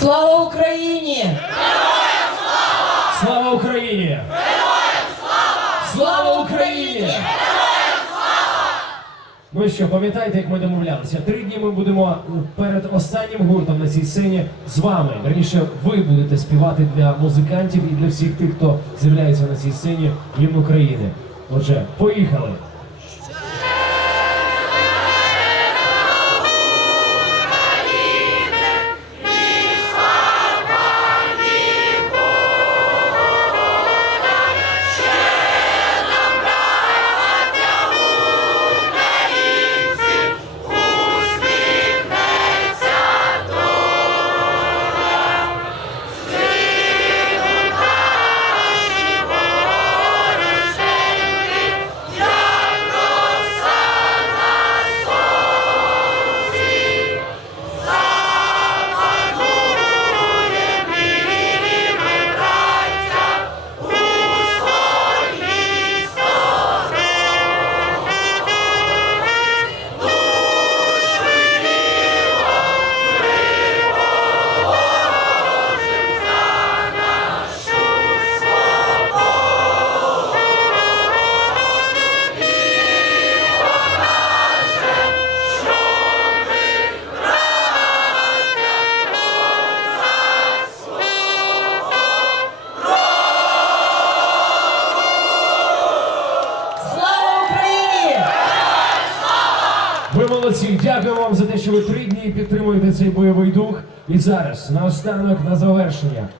Слава Україні! Слава Україні! Слава Україні! Ну що, пам'ятаєте, як ми домовлялися? Три дні ми будемо перед останнім гуртом на цій сцені з вами. Верніше, ви будете співати для музикантів і для всіх тих, хто з'являється на цій сцені гімн України. Отже, поїхали! Ви молодці! Дякую вам за те, що ви три дні підтримуєте цей бойовий дух. І зараз, наостанок, на завершення.